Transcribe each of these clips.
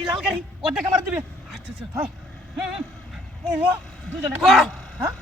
গাড়ি লাল গাড়ি অর্ধেক আমার দিবে আচ্ছা আচ্ছা হ্যাঁ দুজনে হ্যাঁ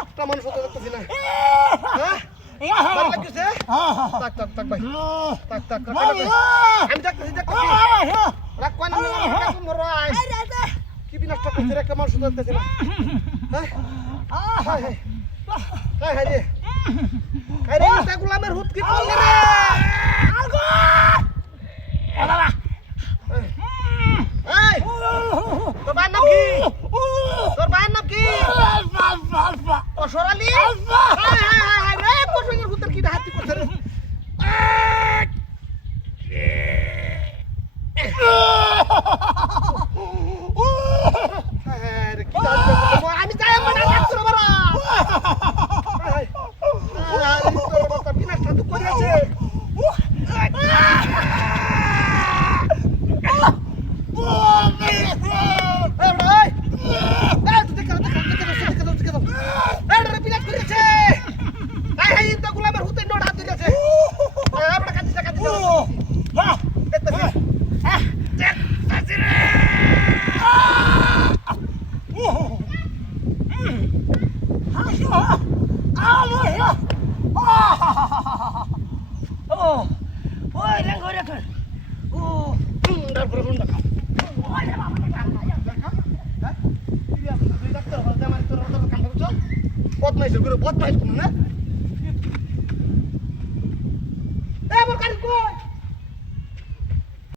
একটা মানুষ হতে দেখতেছি না আমি দেখতেছি কি বিনষ্ট করছে একটা মানুষ হতে দেখতেছি না গোলামের হুত কি করলি রে তোর ভাইয়ের নাম কি তোর ভাইয়ের নাম কি অসরালি রে পশুর হুতের কি হাতি করছে রে আমি যাই আমার ডাক্তার বাবা বিনাশটা তো করেছে বদমাইশ না